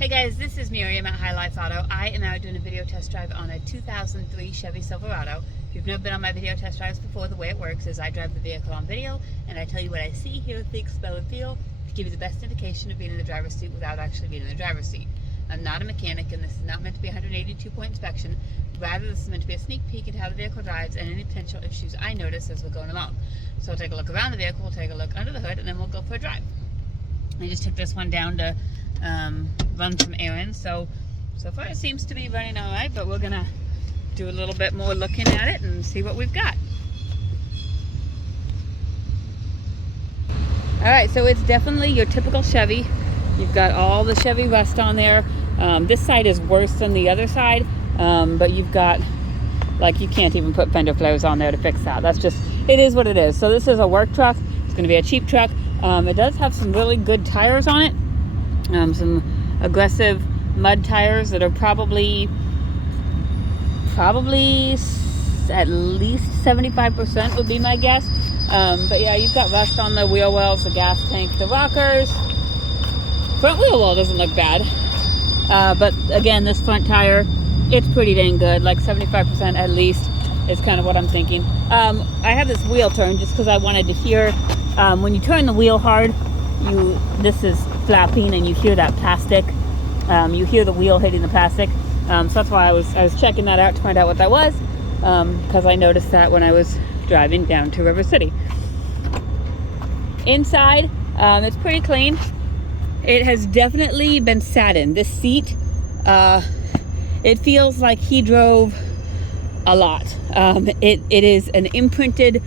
Hey guys, this is Miriam at High Life Auto. I am out doing a video test drive on a 2003 Chevy Silverado. If you've never been on my video test drives before, the way it works is I drive the vehicle on video and I tell you what I see, hear, think, smell, and feel to give you the best indication of being in the driver's seat without actually being in the driver's seat. I'm not a mechanic and this is not meant to be a 182-point inspection. Rather, this is meant to be a sneak peek at how the vehicle drives and any potential issues I notice as we're going along. So we'll take a look around the vehicle, we'll take a look under the hood, and then we'll go for a drive. I just took this one down to run some errands, so far it seems to be running all right, but we're gonna do a little bit more looking at it and see what we've got. All right, so it's definitely your typical Chevy. You've got all the Chevy rust on there. This side is worse than the other side, but you've got, like, you can't even put fender flares on there to fix that. That's just, it is what it is. So this is a work truck. It's gonna be a cheap truck. It does have some really good tires on it. Some aggressive mud tires that are probably at least 75% would be my guess. But yeah, you've got rust on the wheel wells, the gas tank, the rockers. Front wheel well doesn't look bad. But again, this front tire, it's pretty dang good, like 75% at least is kind of what I'm thinking. I have this wheel turn just because I wanted to hear, when you turn the wheel hard, this is flapping and you hear that plastic. You hear the wheel hitting the plastic. So that's why I was checking that out to find out what that was, because I noticed that when I was driving down to River City. Inside, it's pretty clean. It has definitely been sat in. This seat, it feels like he drove a lot. It is an imprinted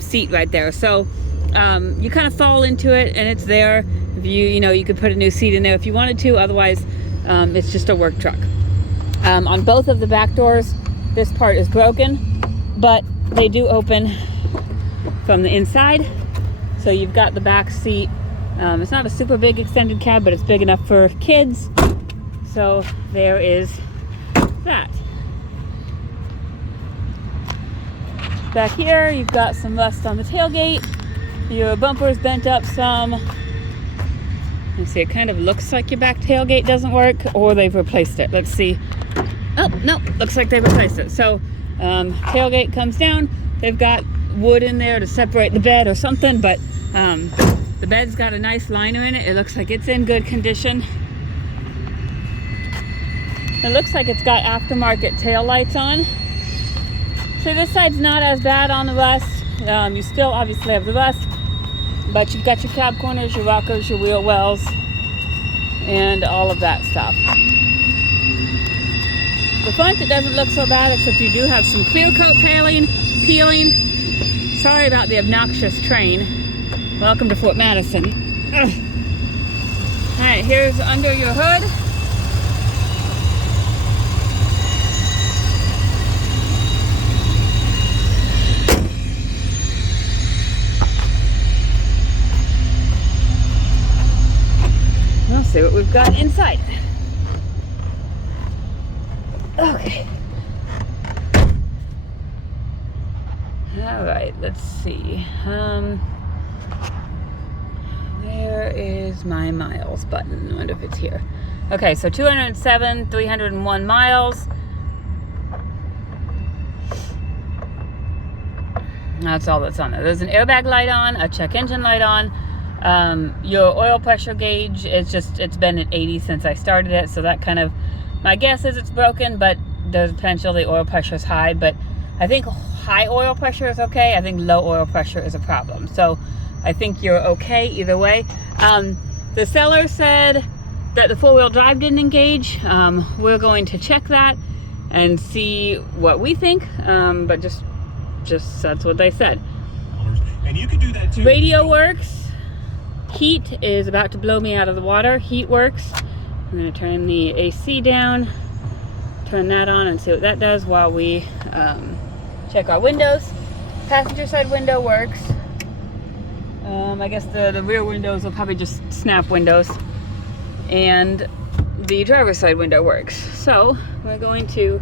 seat right there. So you kind of fall into it and it's there. If you could put a new seat in there if you wanted to. Otherwise, it's just a work truck. On both of the back doors, this part is broken, but they do open from the inside. So you've got the back seat. It's not a super big extended cab, but it's big enough for kids. So there is that. Back here, you've got some rust on the tailgate. Your bumper's bent up some. You see, it kind of looks like your back tailgate doesn't work, or they've replaced it. Let's see. Oh, no, looks like they replaced it. So, tailgate comes down. They've got wood in there to separate the bed or something, but the bed's got a nice liner in it. It looks like it's in good condition. It looks like it's got aftermarket tail lights on. So this side's not as bad on the rust. You still obviously have the rust, but you've got your cab corners, your rockers, your wheel wells, and all of that stuff. The front, it doesn't look so bad, except you do have some clear coat peeling. Sorry about the obnoxious train. Welcome to Fort Madison. Ugh. All right, here's under your hood. Let's see what we've got inside. Okay. All right, let's see. Where is my miles button? I wonder if it's here. Okay, so 207, 301 miles. That's all that's on there. There's an airbag light on, a check engine light on. Your oil pressure gauge, it's been at 80 since I started it, so that kind of, my guess is it's broken, but there's potential the oil pressure is high, but I think high oil pressure is okay. I think low oil pressure is a problem. So I think you're okay either way. The seller said that the four-wheel drive didn't engage. We're going to check that and see what we think, but just that's what they said. And you can do that too. Radio works. Heat is about to blow me out of the water. Heat works. I'm going to turn the AC down, turn that on and see what that does while we check our windows. Passenger side window works. I guess the rear windows will probably just snap windows. And the driver's side window works. So we're going to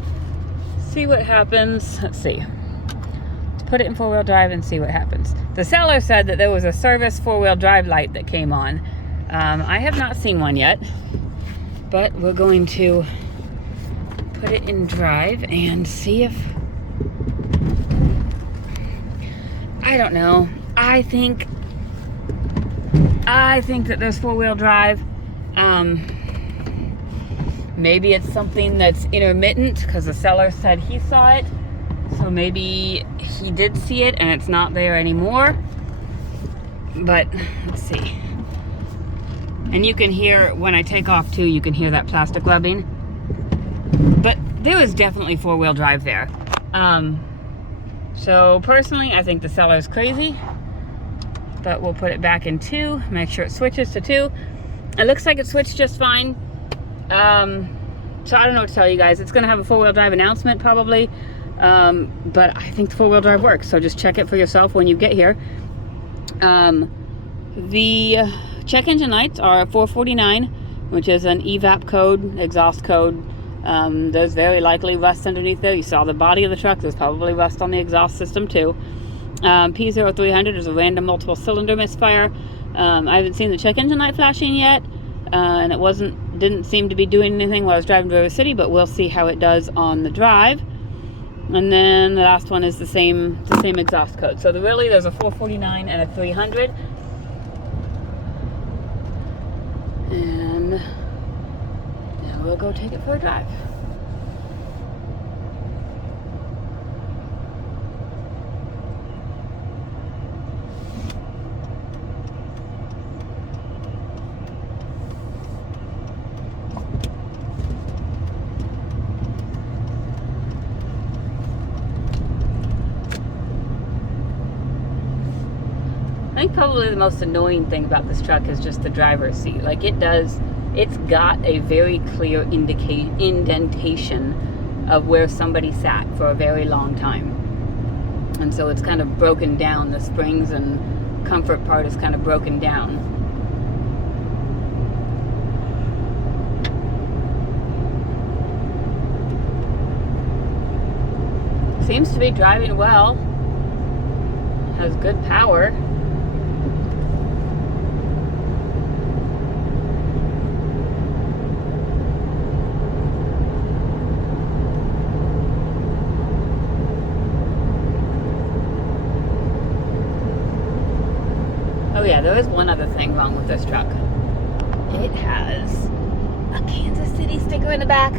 see what happens. Let's see. Let's put it in four-wheel drive and see what happens. The seller said that there was a service four-wheel drive light that came on. I have not seen one yet. But we're going to put it in drive and see if, I don't know. I think that there's four-wheel drive. Maybe it's something that's intermittent because the seller said he saw it. So maybe he did see it and it's not there anymore. But let's see. And you can hear when I take off too, you can hear that plastic rubbing. But there was definitely four-wheel drive there. So personally, I think the seller's crazy. But we'll put it back in 2, make sure it switches to 2. It looks like it switched just fine. So I don't know what to tell you guys. It's gonna have a four-wheel drive announcement probably. But I think the four-wheel drive works, so just check it for yourself when you get here. The check engine lights are $449, which is an evap code, exhaust code. There's very likely rust underneath there. You saw the body of the truck. There's probably rust on the exhaust system too. P0300 is a random multiple cylinder misfire. I haven't seen the check engine light flashing yet, and it didn't seem to be doing anything while I was driving to River City, but we'll see how it does on the drive. And then the last one is the same exhaust code. So there's a 449 and a 300. And now we'll go take it for a drive. I think probably the most annoying thing about this truck is just the driver's seat. Like it's got a very clear indentation of where somebody sat for a very long time. And so it's kind of broken down. The springs and comfort part is kind of broken down. Seems to be driving well. Has good power. Oh yeah, there is one other thing wrong with this truck. It has a Kansas City sticker in the back.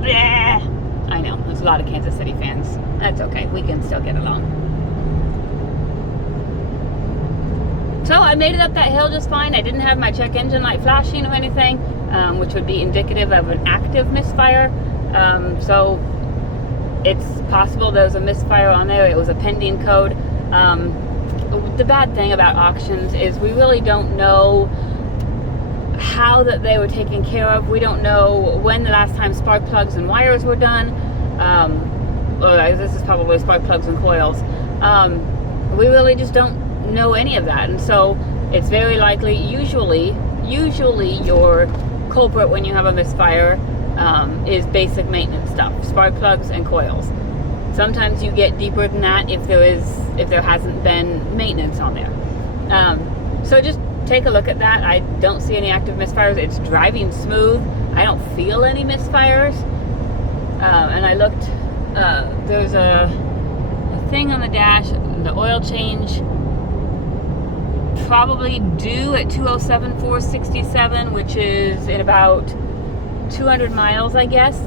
Yeah, I know, there's a lot of Kansas City fans. That's okay, we can still get along. So I made it up that hill just fine. I didn't have my check engine light flashing or anything, which would be indicative of an active misfire. So it's possible there was a misfire on there. It was a pending code. The bad thing about auctions is we really don't know how that they were taken care of. We don't know when the last time spark plugs and wires were done. Or this is probably spark plugs and coils. We really just don't know any of that, and so it's very likely, usually your culprit when you have a misfire is basic maintenance stuff, spark plugs and coils. Sometimes you get deeper than that if there hasn't been maintenance on there. So just take a look at that. I don't see any active misfires. It's driving smooth. I don't feel any misfires. And I looked, there's a thing on the dash, the oil change probably due at 207,467, which is in about 200 miles, I guess.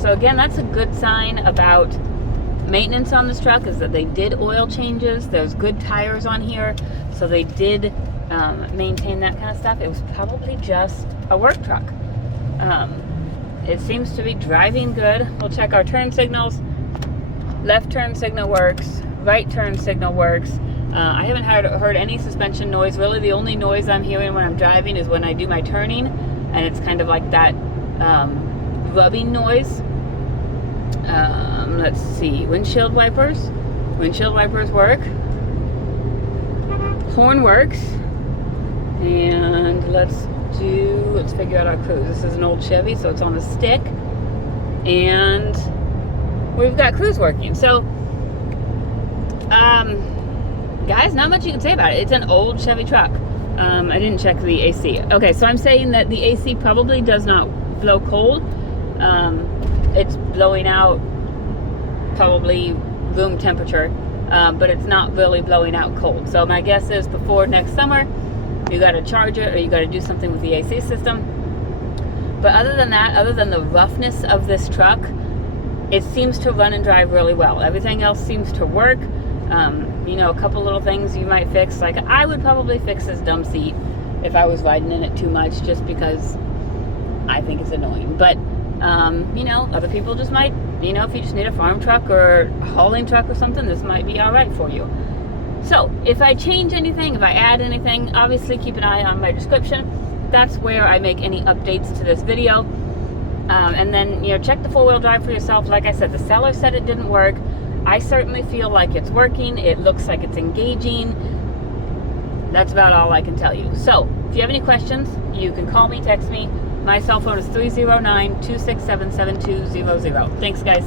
So again, that's a good sign about maintenance on this truck, is that they did oil changes. There's good tires on here, so they did maintain that kind of stuff. It was probably just a work truck. It seems to be driving good. We'll check our turn signals. Left turn signal works, right turn signal works. I haven't heard any suspension noise. Really, the only noise I'm hearing when I'm driving is when I do my turning, and it's kind of like that rubbing noise. Let's see, windshield wipers work, horn works, and let's figure out our cruise. This is an old Chevy, so it's on a stick, and we've got cruise working. So guys, not much you can say about it. It's an old Chevy truck. I didn't check the AC. Okay, so I'm saying that the AC probably does not blow cold. It's blowing out probably room temperature, but it's not really blowing out cold. So my guess is before next summer, you got to charge it or you got to do something with the AC system. But other than that, other than the roughness of this truck, it seems to run and drive really well. Everything else seems to work. You know, a couple little things you might fix. Like I would probably fix this dumb seat if I was riding in it too much, just because I think it's annoying. But, you know, other people just might, you know, if you just need a farm truck or a hauling truck or something, this might be all right for you. So if I change anything, if I add anything, obviously keep an eye on my description. That's where I make any updates to this video. And then, you know, check the four-wheel drive for yourself. Like I said, the seller said it didn't work. I certainly feel like it's working. It looks like it's engaging. That's about all I can tell you. So if you have any questions, you can call me, text me. My cell phone is 309-267-7200. Thanks, guys.